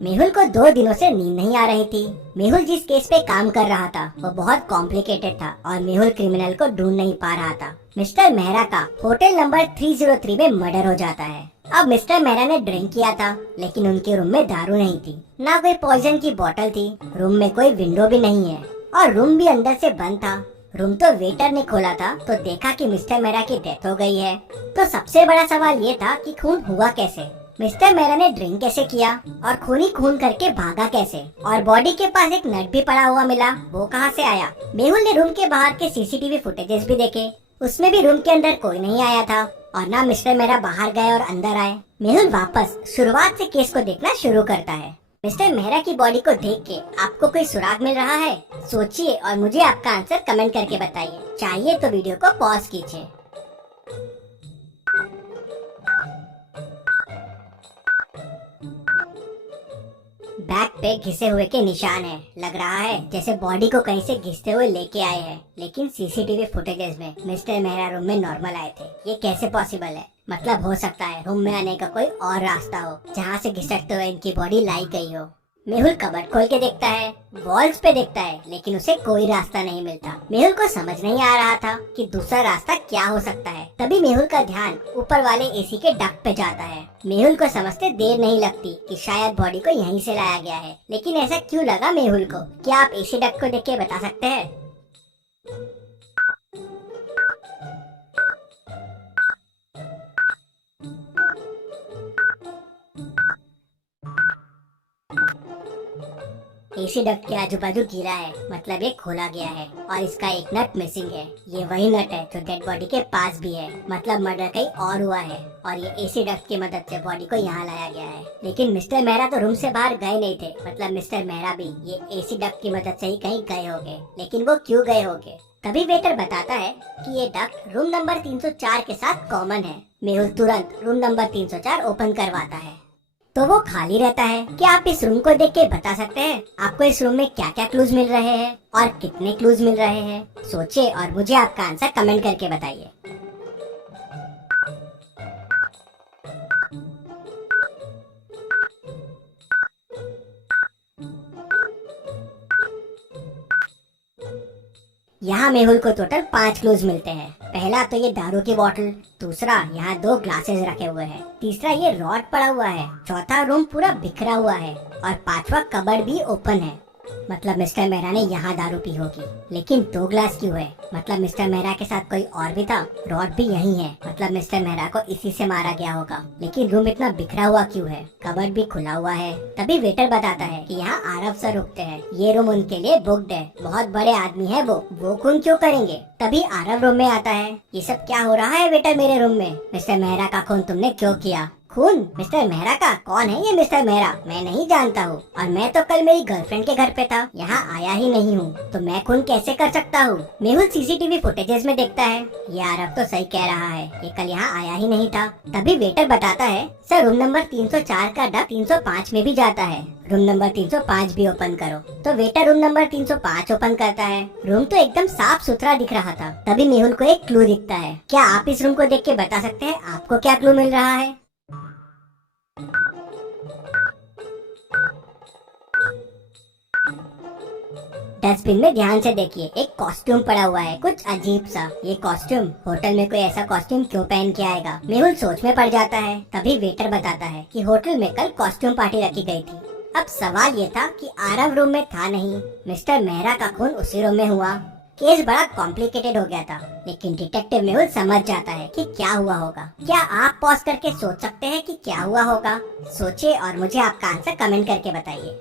मेहुल को 2 दिनों से नींद नहीं आ रही थी। मेहुल जिस केस पे काम कर रहा था वो बहुत कॉम्प्लिकेटेड था और मेहुल क्रिमिनल को ढूंढ नहीं पा रहा था। मिस्टर मेहरा का होटल नंबर 303 में मर्डर हो जाता है। अब मिस्टर मेहरा ने ड्रिंक किया था लेकिन उनके रूम में दारू नहीं थी, ना कोई पॉइजन की बोतल थी। रूम में कोई विंडो भी नहीं है और रूम भी अंदर से बंद था। रूम तो वेटर ने खोला था तो देखा कि मिस्टर मेहरा की डेथ हो गई है। तो सबसे बड़ा सवाल ये था कि खून हुआ कैसे, मिस्टर मेहरा ने ड्रिंक कैसे किया और खून ही खून करके भागा कैसे, और बॉडी के पास एक नट भी पड़ा हुआ मिला, वो कहाँ से आया। मेहुल ने रूम के बाहर के सीसीटीवी फुटेजेस भी देखे, उसमें भी रूम के अंदर कोई नहीं आया था और ना मिस्टर मेहरा बाहर गए और अंदर आए। मेहुल वापस शुरुआत से केस को देखना शुरू करता है। मिस्टर मेहरा की बॉडी को देख के आपको कोई सुराग मिल रहा है? सोचिए और मुझे आपका आंसर कमेंट करके बताइए। चाहिए तो वीडियो को पॉज कीजिए। बैक पे घिसे हुए के निशान है। लग रहा है जैसे बॉडी को कहीं से घिसते हुए लेके आए हैं, लेकिन सीसीटीवी फुटेजेस में मिस्टर मेहरा रूम में नॉर्मल आए थे। ये कैसे पॉसिबल है? मतलब हो सकता है रूम में आने का कोई और रास्ता हो जहाँ से घिसटते हुए इनकी बॉडी लाई गई हो। मेहुल कबर्ड खोल के देखता है, वॉल्स पे देखता है, लेकिन उसे कोई रास्ता नहीं मिलता। मेहुल को समझ नहीं आ रहा था कि दूसरा रास्ता क्या हो सकता है। तभी मेहुल का ध्यान ऊपर वाले एसी के डक्ट पे जाता है। मेहुल को समझते देर नहीं लगती कि शायद बॉडी को यहीं से लाया गया है, लेकिन ऐसा क्यों लगा मेहुल को? क्या आप एसी डक्ट को देख के बता सकते हैं? एसी डक्ट के आजू बाजू गिरा है, मतलब ये खोला गया है और इसका एक नट मिसिंग है। ये वही नट है जो डेड बॉडी के पास भी है, मतलब मर्डर कहीं और हुआ है और ये एसी डक्ट की मदद से बॉडी को यहाँ लाया गया है। लेकिन मिस्टर मेहरा तो रूम से बाहर गए नहीं थे, मतलब मिस्टर मेहरा भी ये एसी डक्ट की मदद से ही कहीं गए होंगे। लेकिन वो क्यों गए होंगे? तभी वेटर बताता है कि ये डक्ट रूम नंबर 304 के साथ कॉमन है। मेहुल तुरंत रूम नंबर 304 ओपन करवाता है तो वो खाली रहता है। क्या आप इस रूम को देख के बता सकते हैं आपको इस रूम में क्या क्या क्लूज मिल रहे हैं और कितने क्लूज मिल रहे हैं? सोचिए और मुझे आपका आंसर कमेंट करके बताइए। यहाँ मेहुल को टोटल 5 क्लूज मिलते हैं। पहला तो ये दारू की बोतल, दूसरा यहाँ 2 ग्लासेस रखे हुए हैं, तीसरा ये रॉड पड़ा हुआ है, चौथा रूम पूरा बिखरा हुआ है और 5वां कबर्ड भी ओपन है। मतलब मिस्टर मेहरा ने यहाँ दारू पी होगी। लेकिन 2 ग्लास क्यों है? मतलब मिस्टर मेहरा के साथ कोई और भी था। रॉड भी यही है, मतलब मिस्टर मेहरा को इसी से मारा गया होगा। लेकिन रूम इतना बिखरा हुआ क्यों है? कबर्ड भी खुला हुआ है। तभी वेटर बताता है कि यहाँ आरव सर रुकते हैं, ये रूम उनके लिए बुक्ड है, बहुत बड़े आदमी है वो खून क्यों करेंगे? तभी आरव रूम में आता है। ये सब क्या हो रहा है वेटर मेरे रूम में? मिस्टर मेहरा का खून तुमने क्यों किया? खून मिस्टर मेहरा का? कौन है ये मिस्टर मेहरा? मैं नहीं जानता हूँ और मैं तो कल मेरी गर्लफ्रेंड के घर पे था, यहाँ आया ही नहीं हूँ, तो मैं खून कैसे कर सकता हूँ? मेहुल सीसीटीवी फुटेजेस में देखता है, ये आरव तो सही कह रहा है, ये कल यहाँ आया ही नहीं था। तभी वेटर बताता है, सर रूम नंबर 304 का डक 305 में भी जाता है, रूम नंबर 305 भी ओपन करो। तो वेटर रूम नंबर 305 ओपन करता है। रूम तो एकदम साफ सुथरा दिख रहा था। तभी मेहुल को एक क्लू दिखता है। क्या आप इस रूम को देख के बता सकते हैं आपको क्या क्लू मिल रहा है? डस्टबिन में ध्यान से देखिए, एक कॉस्ट्यूम पड़ा हुआ है, कुछ अजीब सा। ये कॉस्ट्यूम, होटल में कोई ऐसा कॉस्ट्यूम क्यों पहन के आएगा? मेहुल सोच में पड़ जाता है। तभी वेटर बताता है कि होटल में कल कॉस्ट्यूम पार्टी रखी गई थी। अब सवाल ये था कि आरव रूम में था नहीं, मिस्टर मेहरा का खून उसी रूम में हुआ। केस बड़ा कॉम्प्लिकेटेड हो गया था, लेकिन डिटेक्टिव मेहुल समझ जाता है कि क्या हुआ होगा। क्या आप पॉज करके सोच सकते हैं कि क्या हुआ होगा? सोचिए और मुझे आपका आंसर कमेंट करके बताइए।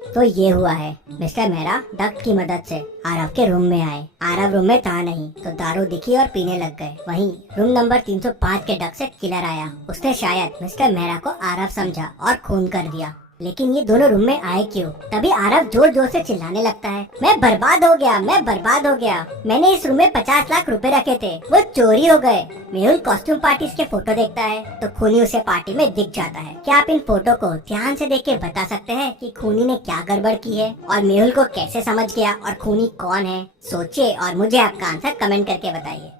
तो ये हुआ है, मिस्टर मेहरा डक्ट की मदद से आरव के रूम में आए। आरव रूम में था नहीं तो दारू दिखी और पीने लग गए। वहीं रूम नंबर 305 के डक्ट से किलर आया। उसने शायद मिस्टर मेहरा को आरव समझा और खून कर दिया। लेकिन ये दोनों रूम में आए क्यों? तभी आरव जोर जोर से चिल्लाने लगता है, मैं बर्बाद हो गया, मैं बर्बाद हो गया, मैंने इस रूम में 50 लाख रुपए रखे थे, वो चोरी हो गए। मेहुल कॉस्ट्यूम पार्टी के फोटो देखता है तो खूनी उसे पार्टी में दिख जाता है। क्या आप इन फोटो को ध्यान से देख के बता सकते हैं कि खूनी ने क्या गड़बड़ की है और मेहुल को कैसे समझ गया और खूनी कौन है? सोचिए और मुझे आपका आंसर कमेंट करके बताइए।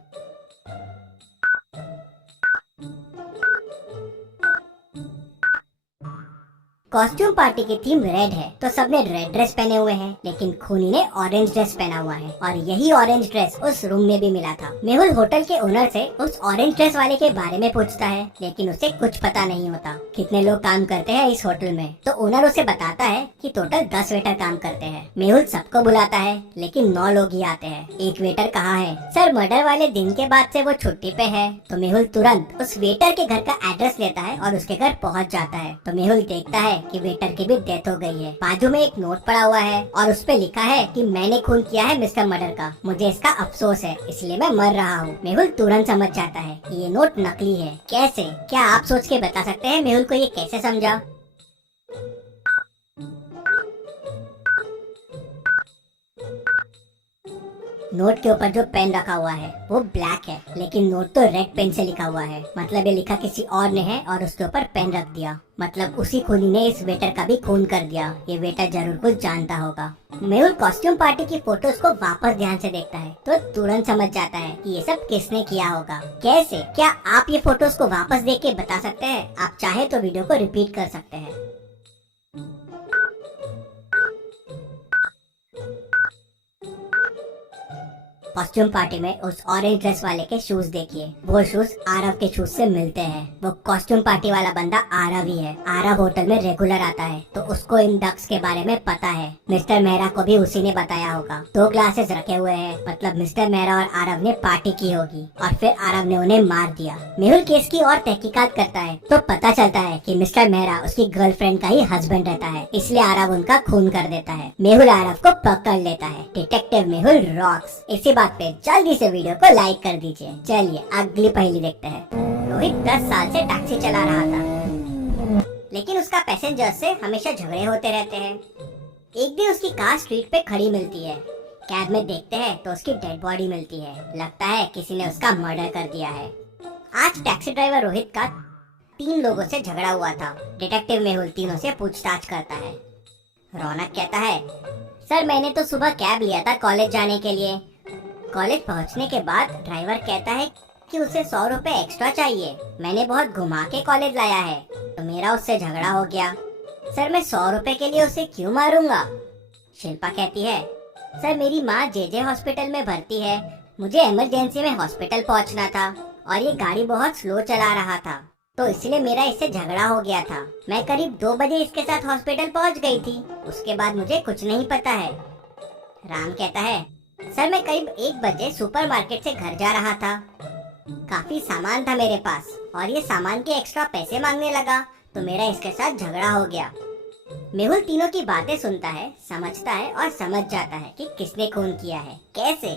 कॉस्ट्यूम पार्टी की थीम रेड है तो सबने रेड ड्रेस पहने हुए हैं, लेकिन खूनी ने ऑरेंज ड्रेस पहना हुआ है और यही ऑरेंज ड्रेस उस रूम में भी मिला था। मेहुल होटल के ओनर से उस ऑरेंज ड्रेस वाले के बारे में पूछता है, लेकिन उसे कुछ पता नहीं होता कितने लोग काम करते हैं इस होटल में। तो ओनर उसे बताता है कि टोटल 10 वेटर काम करते हैं। मेहुल सबको बुलाता है लेकिन 9 लोग ही आते हैं। एक वेटर कहाँ है? सर मर्डर वाले दिन के बाद से वो छुट्टी पे है। तो मेहुल तुरंत उस वेटर के घर का एड्रेस लेता है और उसके घर पहुँच जाता है। तो मेहुल देखता है कि वेटर की भी डेथ हो गई है। बाजू में एक नोट पड़ा हुआ है और उस पे लिखा है कि मैंने खून किया है मिस्टर मर्डर का, मुझे इसका अफसोस है, इसलिए मैं मर रहा हूँ। मेहुल तुरंत समझ जाता है कि ये नोट नकली है। कैसे? क्या आप सोच के बता सकते हैं मेहुल को ये कैसे समझा? नोट के ऊपर जो पेन रखा हुआ है वो ब्लैक है, लेकिन नोट तो रेड पेन से लिखा हुआ है। मतलब ये लिखा किसी और ने है और उसके ऊपर पेन रख दिया। मतलब उसी खूनी ने इस वेटर का भी खून कर दिया। ये वेटर जरूर कुछ जानता होगा। मेहुल कॉस्ट्यूम पार्टी की फोटोज को वापस ध्यान से देखता है तो तुरंत समझ जाता है कि ये सब किसने किया होगा। कैसे? क्या आप ये फोटोज को वापस देख के बता सकते हैं? आप चाहे तो वीडियो को रिपीट कर सकते हैं। कॉस्ट्यूम पार्टी में उस ऑरेंज ड्रेस वाले के शूज देखिए, वो शूज आरव के शूज से मिलते हैं। वो कॉस्ट्यूम पार्टी वाला बंदा आरव ही है। आरव होटल में रेगुलर आता है तो उसको इन डक्स के बारे में पता है। मिस्टर मेहरा को भी उसी ने बताया होगा। 2 ग्लासेस रखे हुए हैं, मतलब मिस्टर मेहरा और आरव ने पार्टी की होगी और फिर आरव ने उन्हें मार दिया। मेहुल केस की और तहकीकात करता है तो पता चलता है कि मिस्टर मेहरा उसकी गर्लफ्रेंड का ही हस्बैंड रहता है, इसलिए आरव उनका खून कर देता है। मेहुल आरव को पकड़ लेता है। Detective Mehul rocks. इसी बात पे जल्दी से वीडियो को लाइक कर दीजिए। चलिए अगली पहेली देखते हैं। रोहित 10 साल से टैक्सी चला रहा था, लेकिन उसका पैसेंजर से हमेशा झगड़े होते रहते हैं। एक दिन उसकी कार स्ट्रीट पे खड़ी मिलती है। कैब में देखते हैं तो उसकी डेड बॉडी मिलती है। लगता है किसी ने उसका मर्डर कर दिया है। आज टैक्सी ड्राइवर रोहित का 3 लोगों से झगड़ा हुआ था। डिटेक्टिव मेहुल तीनों से पूछताछ करता है। रौनक कहता है, सर मैंने तो सुबह कैब लिया था कॉलेज जाने के लिए। कॉलेज पहुंचने के बाद ड्राइवर कहता है कि उसे 100 रुपए एक्स्ट्रा चाहिए। मैंने बहुत घुमा के कॉलेज लाया है तो मेरा उससे झगड़ा हो गया। सर मैं 100 रुपए के लिए उसे क्यों मारूंगा? शिल्पा कहती है, सर मेरी माँ जेजे हॉस्पिटल में भर्ती है, मुझे इमरजेंसी में हॉस्पिटल पहुंचना था और ये गाड़ी बहुत स्लो चला रहा था तो इसलिए मेरा इससे झगड़ा हो गया था। मैं करीब 2 बजे इसके साथ हॉस्पिटल पहुंच गई थी, उसके बाद मुझे कुछ नहीं पता है। राम कहता है, सर मैं करीब 1 बजे सुपरमार्केट से घर जा रहा था। काफी सामान था मेरे पास और ये सामान के एक्स्ट्रा पैसे मांगने लगा तो मेरा इसके साथ झगड़ा हो गया। मेहुल तीनों की बातें सुनता है, समझता है और समझ जाता है कि किसने खून किया है। कैसे?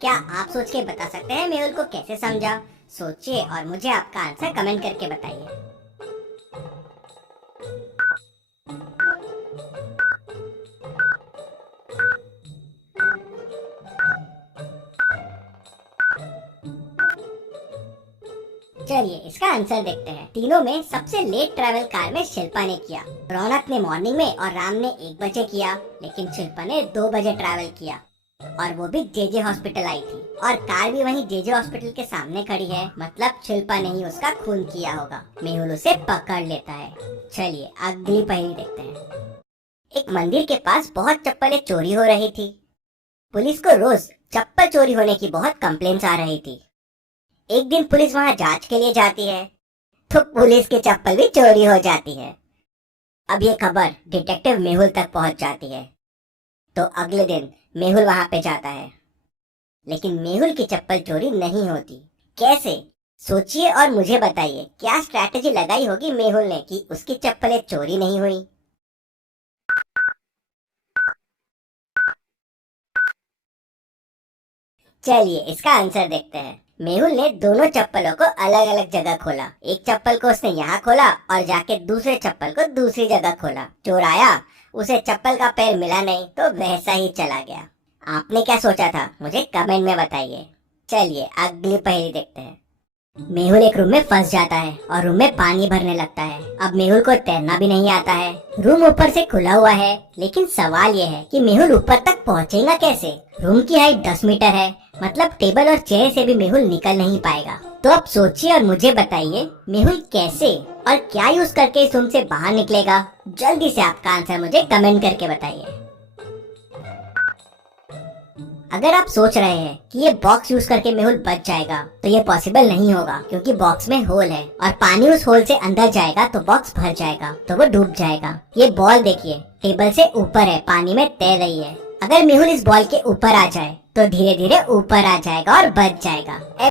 क्या आप सोच के बता सकते हैं मेहुल को कैसे समझा? सोचिए और मुझे आपका आंसर कमेंट करके बताइए। चलिए इसका आंसर देखते हैं। तीनों में सबसे लेट ट्रैवल कार में शिल्पा ने किया। रौनक ने मॉर्निंग में और राम ने 1 बजे किया, लेकिन शिल्पा ने 2 बजे ट्रैवल किया और वो भी जेजे हॉस्पिटल आई थी और कार भी वहीं जेजे हॉस्पिटल के सामने खड़ी है। मतलब शिल्पा ने ही उसका खून किया होगा। मेहुल उसे पकड़ लेता है। चलिए अगली पहेली देखते हैं। एक मंदिर के पास बहुत चप्पलें चोरी हो रही थी। पुलिस को रोज चप्पल चोरी होने की बहुत कंप्लेंट्स आ रही थी। एक दिन पुलिस वहां जांच के लिए जाती है तो पुलिस की चप्पल भी चोरी हो जाती है। अब ये खबर डिटेक्टिव मेहुल तक पहुंच जाती है तो अगले दिन मेहुल वहां पे जाता है, लेकिन मेहुल की चप्पल चोरी नहीं होती। कैसे? सोचिए और मुझे बताइए क्या स्ट्रैटेजी लगाई होगी मेहुल ने कि उसकी चप्पलें चोरी नहीं हुई। चलिए इसका आंसर देखते हैं। मेहुल ने दोनों चप्पलों को अलग अलग जगह खोला। एक चप्पल को उसने यहाँ खोला और जाके दूसरे चप्पल को दूसरी जगह खोला। चोर आया, उसे चप्पल का पैर मिला नहीं तो वैसा ही चला गया। आपने क्या सोचा था मुझे कमेंट में बताइए। चलिए अगली पहेली देखते हैं। मेहुल एक रूम में फंस जाता है और रूम में पानी भरने लगता है। अब मेहुल को तैरना भी नहीं आता है। रूम ऊपर से खुला हुआ है, लेकिन सवाल ये है कि मेहुल ऊपर तक पहुंचेगा कैसे। रूम की हाइट 10 मीटर है, मतलब टेबल और चेयर से भी मेहुल निकल नहीं पाएगा। तो अब सोचिए और मुझे बताइए मेहुल कैसे और क्या यूज करके इस रूम से बाहर निकलेगा। जल्दी से आपका आंसर मुझे कमेंट करके बताइए। अगर आप सोच रहे हैं कि ये बॉक्स यूज करके मेहुल बच जाएगा, तो ये पॉसिबल नहीं होगा, क्योंकि बॉक्स में होल है और पानी उस होल से अंदर जाएगा तो बॉक्स भर जाएगा, तो वो डूब जाएगा। ये बॉल देखिए टेबल से ऊपर है, पानी में तैर रही है। अगर मेहुल इस बॉल के ऊपर आ जाए तो धीरे धीरे ऊपर आ जाएगा और बच जाएगा।